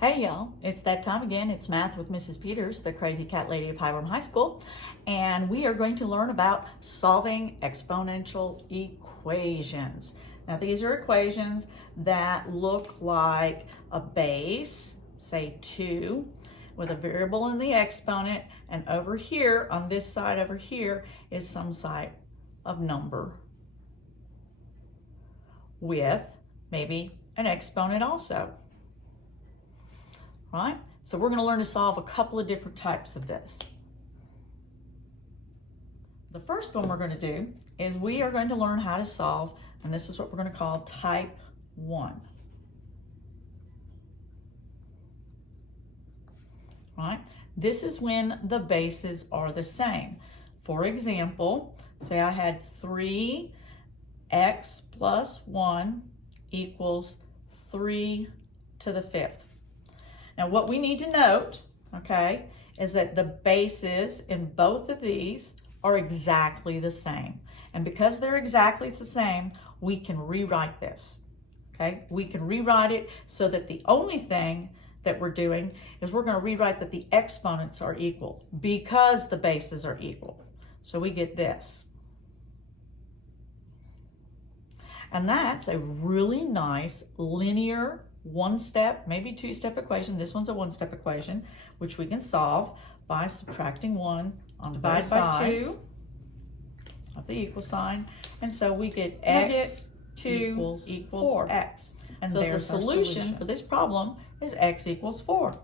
Hey y'all, it's that time again. It's Math with Mrs. Peters, the crazy cat lady of Hiram High School, and we are going to learn about solving exponential equations. Now these are equations that look like a base, say 2, with a variable in the exponent, and over here, on this side over here, is some type of number with maybe an exponent also. Right? So we're going to learn to solve a couple of different types of this. The first one we're going to do is we are going to learn how to solve, and this is what we're going to call type 1. Right? This is when the bases are the same. For example, say I had 3x plus 1 equals 3 to the 5th. Now what we need to note, okay, is that the bases in both of these are exactly the same. And because they're exactly the same, we can rewrite this, okay? We can rewrite it so that the only thing that we're doing is we're gonna rewrite that the exponents are equal because the bases are equal. So we get this. And that's a really nice linear one-step, maybe two-step equation. This one's a one-step equation, which we can solve by subtracting 1 on divide by 2 of the equal sign. And so we get x equals 4x. And so the solution for this problem is x equals 4.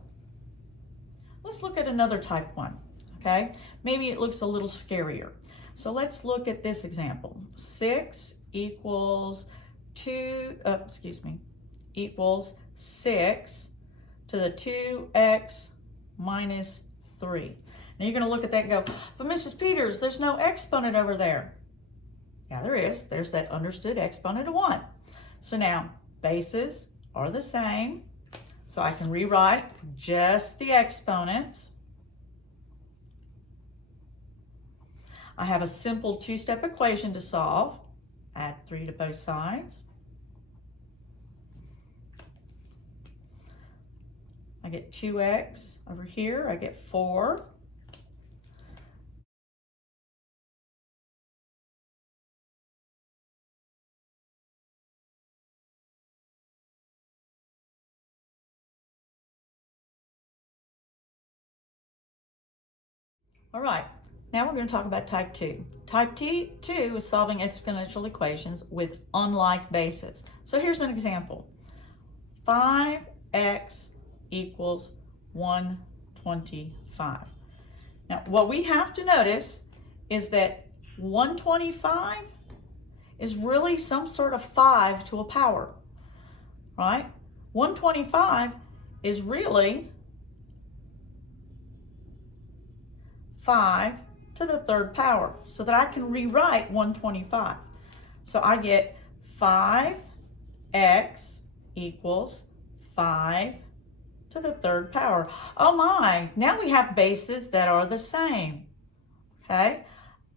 Let's look at another type 1, okay? Maybe it looks a little scarier. So let's look at this example. 6 equals equals 6 to the 2x minus 3. Now you're going to look at that and go, but Mrs. Peters, there's no exponent over there. Yeah, there is. There's that understood exponent of 1. So now bases are the same. So I can rewrite just the exponents. I have a simple two-step equation to solve. Add 3 to both sides. I get 2x over here. I get 4. All right, now we're going to talk about type 2. Type 2 is solving exponential equations with unlike bases. So here's an example. 5x equals 125. Now, what we have to notice is that 125 is really some sort of 5 to a power, right? 125 is really 5 to the 3rd power, so that I can rewrite 125. So I get 5x equals 5 to the 3rd power. Oh my, now we have bases that are the same. Okay,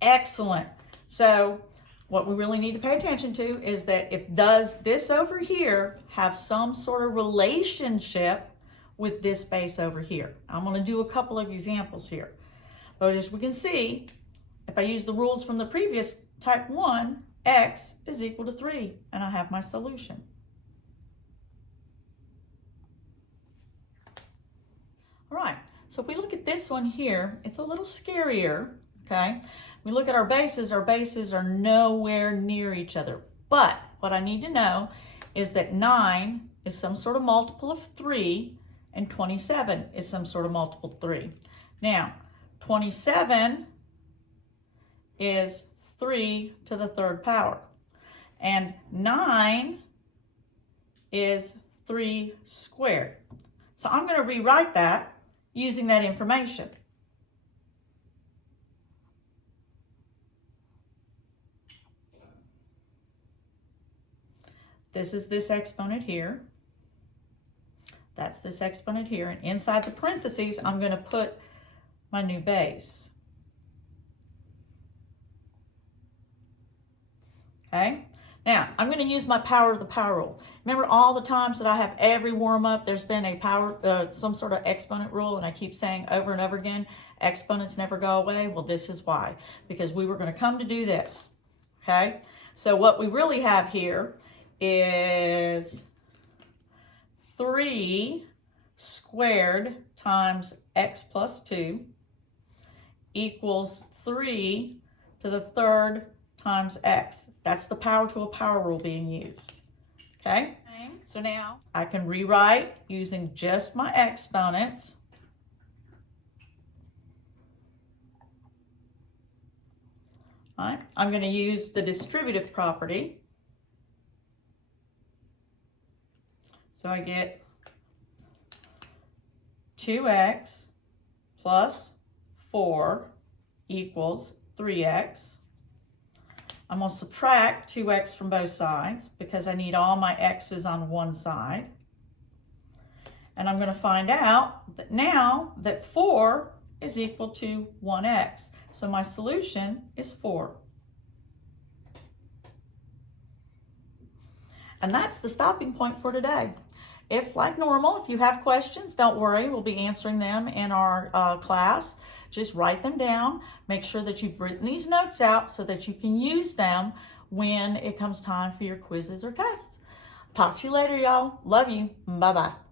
excellent. So what we really need to pay attention to is that does this over here have some sort of relationship with this base over here? I'm going to do a couple of examples here. But as we can see, if I use the rules from the previous type 1, x is equal to 3, and I have my solution. All right, so if we look at this one here, it's a little scarier, okay? We look at our bases are nowhere near each other. But what I need to know is that 9 is some sort of multiple of 3, and 27 is some sort of multiple of 3. Now, 27 is 3 to the 3rd power. And 9 is 3 squared. So I'm going to rewrite that using that information. This is this exponent here. That's this exponent here. And inside the parentheses, I'm going to put my new base. Okay? Now, I'm going to use my power of the power rule. Remember all the times that I have every warm-up, there's been a some sort of exponent rule, and I keep saying over and over again, exponents never go away? Well, this is why. Because we were going to come to do this, okay? So what we really have here is 3 squared times x plus 2 equals 3 to the third times x. That's the power to a power rule being used. Okay? So now I can rewrite using just my exponents. All right? I'm going to use the distributive property. So I get 2x plus 4 equals 3x. I'm going to subtract 2x from both sides because I need all my x's on one side. And I'm going to find out that now that 4 is equal to 1x. So my solution is 4. And that's the stopping point for today. If, like normal, if you have questions, don't worry. We'll be answering them in our class. Just write them down. Make sure that you've written these notes out so that you can use them when it comes time for your quizzes or tests. Talk to you later, y'all. Love you. Bye-bye.